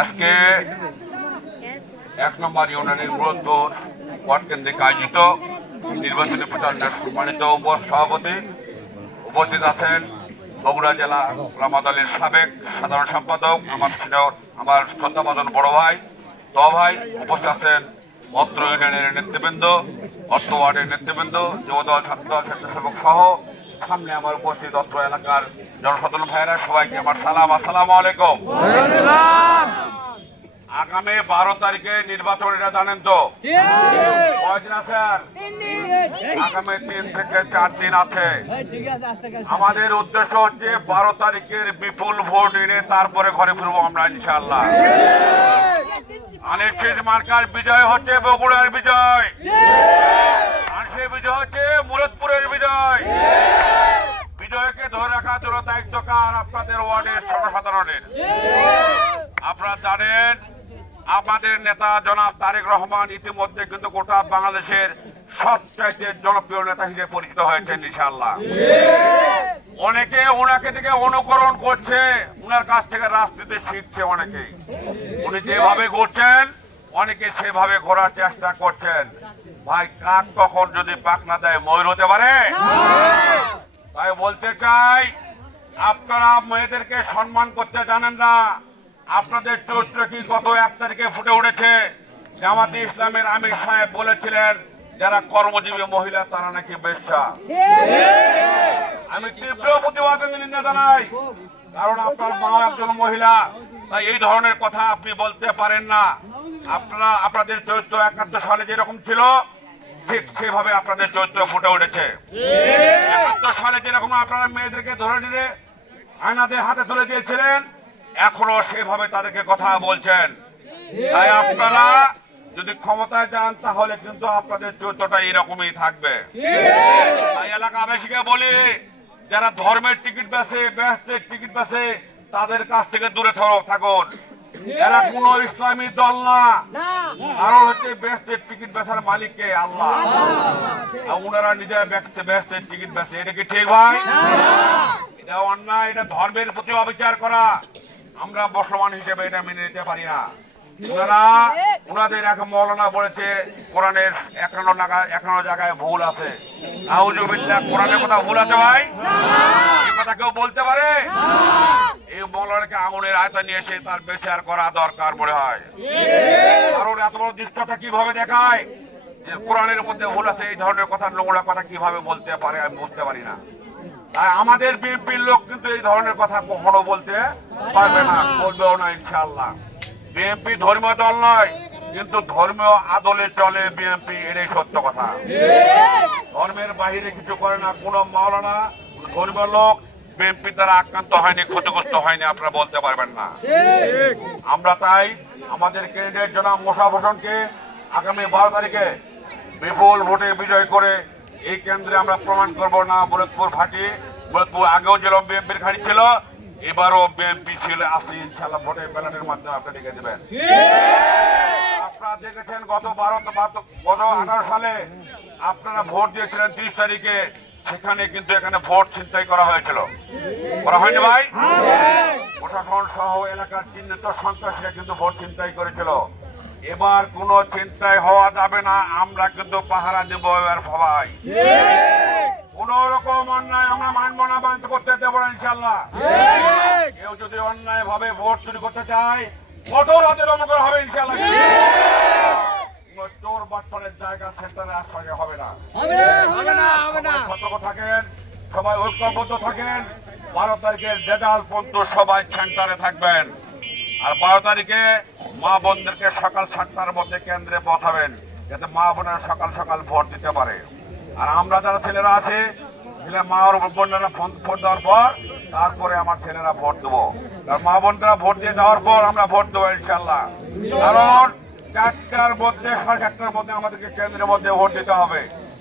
আজকে 1 নম্বর ইউনিয়নের গুরুত্বর ওয়ার্ড কেন্দ্রিক আয়োজিত নির্বাচনী প্রচারণার সম্মানিত উপসভাপতি উপস্থিত আছেন বগুড়া জেলা ওলামা দলের সাবেক সাধারণ সম্পাদক আমার শ্রদ্ধাভাজন বড় ভাই ভাই উপস্থিত আছেন অত্র ইউনিয়নের নেতৃবৃন্দ, অত্র ওয়ার্ডের নেতৃবৃন্দ, যুবদল ছাত্রদল স্বেচ্ছাসেবক সহ সামনে আমার উপস্থিত অত্র এলাকার জনসাধারণ ভাইয়েরা সবাইকে আমার সালাম, আসসালামু আলাইকুম। আগামী 12 তারিখে নির্বাচন, এটা জানেন তো? কয়দিন আছে? আগামী 3 থেকে 4 দিন আছে। আমাদের উদ্দেশ্য হচ্ছে 12 তারিখের বিপুল ভোট এনে তারপরে ঘরে ফিরবো আমরা ইনশাআল্লাহ। আনিস মার্কার বিজয় হচ্ছে বগুড়ার বিজয়, আনিসের বিজয় হচ্ছে মুরাদপুরের বিজয়। বিজয়কে ধরে রাখার জন্য দায়িত্ব কার? আপনাদের ওয়ার্ডের সর্বসাধারণের। আপনারা জানেন আমাদের নেতা জনাব তারেক রহমান ইতিমধ্যে কিন্তু গোটা বাংলাদেশের সবচাইতে জনপ্রিয় নেতা হিসেবে পরিচিত হয়েছেন ইনশাআল্লাহ। অনেকে ওনাকে থেকে অনুকরণ করছে, ওনার কাছ থেকে রাজনীতি শিখছে অনেকেই। উনি যেভাবে ঘুরছেন অনেকে সেভাবে ঘোরার চেষ্টা করছেন। ভাই, কাক কখন যদি পাক না দেয় ময়ূর হতে পারে? তাই বলতে চাই, আপনারা মেয়েদেরকে সম্মান করতে জানেন না। আপনাদের চরিত্র কি গত 1 তারিখে ফুটে উঠেছে। জামাতে ইসলামের আমির সাহেব বলেছিলেন যারা কর্মজীবী মহিলা তারা নাকি বেশ্যা। আমি তীব্র প্রতিবাদের নিন্দা জানাই, কারণ আপনার মা একজন মহিলা, তাই এই ধরনের কথা আপনি বলতে পারেন না। আপনাদের চরিত্র 71 সালে যেরকম ছিল ঠিক সেভাবে আপনাদের চরিত্র ফুটে উঠেছে। 71 সালে যেরকম আপনারা মেয়েদেরকে ধরে নিয়ে আয়নাদের হাতে তুলে দিয়েছিলেন, এখনো সেভাবে তাদেরকে কথা বলছেন। তাই আপনারা যদি ক্ষমতায় যান তাহলে কিন্তু আপনাদের চরিত্রটা এরকমই থাকবে। তাই এলাকাবাসীকে বলি, যারা ধর্মের টিকিট বেচে, ব্যস্তের টিকিট বেচে, তাদের কাছ থেকে দূরে থাকুন। এরা কোন ইসলামী দল না, কারণ হচ্ছে ব্যস্তের টিকিট বেচার মালিককে আল্লাহ। ওনারা নিজেরা ব্যস্তের টিকিট বেচে, এটা কি ঠিক ভাই? এটা অন্যায়, এটা ধর্মের প্রতি অবিচার করা। আমরা মুসলমান হিসেবে এটা মেনে নিতে পারি না। ওনাদের এক মৌলানা বলেছে কোরআনের 51 জায়গায় ভুল আছে। নাউজুবিল্লাহ, কোরআনের কথা ভুল আছে ভাই? এই কথা কেউ বলতে পারে? এই মৌলানাকে আগুনের আয়তা নিয়ে এসে তার বিচার করা দরকার মনে হয়। কারণ এত বড় দৃষ্টতা কিভাবে দেখায় যে কোরআনের মধ্যে ভুল আছে, এই ধরনের কথা, নোংরা কথা কিভাবে বলতে পারে আমি বুঝতে পারি না। আমাদের বিএনপির লোক কিন্তু এই ধরনের কথা কখনো বলতে পারবে না, বলবেও না ইনশাআল্লাহ। বিএনপি ধর্মীয় দল নয়, কিন্তু ধর্মীয় আদলে চলে বিএনপি, এটাই সত্য কথা। ধর্মের বাহিরে কিছু করে না কোন মাওলানা, ধর্মীয় লোক বিএনপি দ্বারা আক্রান্ত হয়নি, ক্ষতিগ্রস্ত হয়নি, আপনারা বলতে পারবেন না। আমরা তাই আমাদের ক্যান্ডিডেট জনাব মোশাররফ হোসেনকে আগামী 12 তারিখে বিপুল ভোটে বিজয় করে এই কেন্দ্রে আমরা প্রমাণ করবো না মুরাদপুর ঘাঁটি। মুরাদপুর আগেও যেরকম বিএনপির ঘাঁটি ছিল, এবারও বিএনপি ছিল, আছে ইনশাআল্লাহ। ভোটের ব্যালটের মাধ্যমে আপনারা ডেকে দেবেন। আপনারা দেখেছেন গত 18 সালে আপনারা ভোট দিয়েছিলেন 30 তারিখে, সেখানে কিন্তু এখানে ভোট ছিনতাই করা হয়েছিল, করা হয়নি ভাই? প্রশাসন সহ এলাকার চিহ্নিত সন্ত্রাসীরা কিন্তু ভোট ছিনতাই করেছিল। এবার কোন চিন্তায় হওয়া যাবে না, আমরা কিন্তু পাহারা দেবো এবার সবাই। কোন রকম অন্যায় আমরা মানব না, মানতে করতে দেবো না ইনশাআল্লাহ। কেউ যদি অন্যায় ভাবে ভোট চুরি করতে চায়, কঠোর হাতে দমন করা হবে ইনশাআল্লাহ। চোর বাটপারের জায়গা সেন্টারে আশপাশে হবে না। সতর্ক থাকেন, সবাই ঐক্যবদ্ধ থাকেন। 12 তারিখের রেজাল্ট পর্যন্ত সবাই সেন্টারে থাকবেন। আর 12 তারিখে মা বোনদেরকে সকাল 7টার মধ্যে কেন্দ্রে পৌঁছাবেন, যাতে মা বোনেরা সকাল সকাল ভোট দিতে পারে। আর আমরা যারা ছেলেরা আছে, মা বোনেরা ভোট দেওয়ার পর তারপরে আমার ছেলেরা ভোট দেবো। আর মা বোনরা ভোট দিয়ে যাওয়ার পর আমরা ভোট দেবো ইনশাআল্লাহ। কারণ 4টার মধ্যে, 4:30টার মধ্যে আমাদেরকে কেন্দ্রের মধ্যে ভোট দিতে হবে,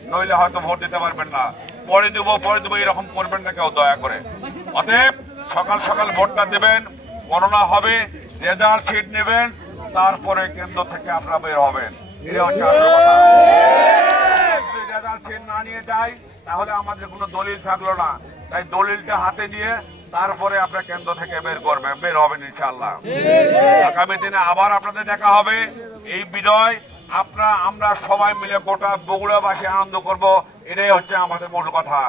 নইলে হয়তো ভোট দিতে পারবেন না। পরে দেবো এরকম করবেন না কেউ, দয়া করে। অতএব সকাল সকাল ভোটটা দেবেন, গণনা হবে, রেজাল্ট শিট নেবেন, তারপরে কেন্দ্র থেকে আপনারা বের হবেন। এটা হচ্ছে আসল কথা। যদি রেজাল্ট শিট না নিয়ে যাই তাহলে আমাদের কোনো দলিল থাকলো না। তাই দলিলটা হাতে নিয়ে তারপরে আপনার কেন্দ্র থেকে বের হবেন ইনশাআল্লাহ। আগামী দিনে আবার আপনাদের দেখা হবে। এই বিজয় আমরা সবাই মিলে গোটা বগুড়াবাসী আনন্দ করব, এটাই হচ্ছে আমাদের মূল কথা।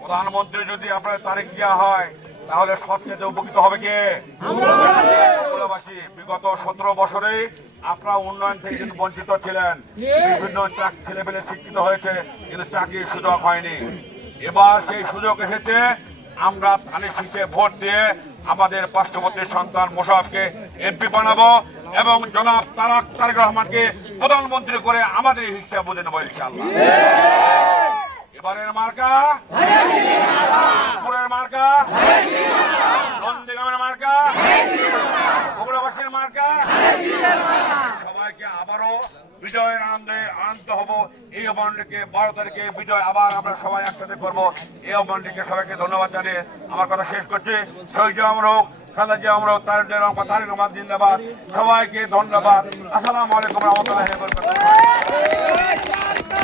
প্রধানমন্ত্রী যদি আপনার তারিখ দেওয়া হয় তাহলে সবচেয়ে উপকৃত হবে কে? বগুড়াবাসী। বিগত 17 বছরে আপনারা উন্নয়ন থেকে কিন্তু বঞ্চিত ছিলেন। বিভিন্ন ছেলেপেলে শিক্ষিত হয়েছে কিন্তু চাকরির সুযোগ হয়নি। এবার সেই সুযোগ এসেছে। আমরা ধানের শীষে ভোট দিয়ে আমাদের পার্শ্ববর্তী সন্তান মোশাররফকে এমপি বানাবো এবং জনাব তারেক রহমানকে প্রধানমন্ত্রী করে আমাদের হিসাব বুঝে নেবো ইনশাআল্লাহ। এবারের মার্কা পুরের মার্কা, নন্দীগ্রামের মার্কা, বগুড়াবাসীর মার্কা। সবাইকে আবারও বিজয়ের আনন্দে আনন্দ হব। এই আহ্বানটিকে 12 তারিখে বিজয় আবার আমরা সবাই একসাথে করবো। এই আহ্বানটিকে সবাইকে ধন্যবাদ জানিয়ে আমার কথা শেষ করছি। শহীদ আমরা হোক, খালেদা জিয়া আমরা হোক, তারেক রহমান জিন্দাবাদ। সবাইকে ধন্যবাদ। আসসালামু আলাইকুম রহমতুল্লাহি ওয়া বারাকাতুহু।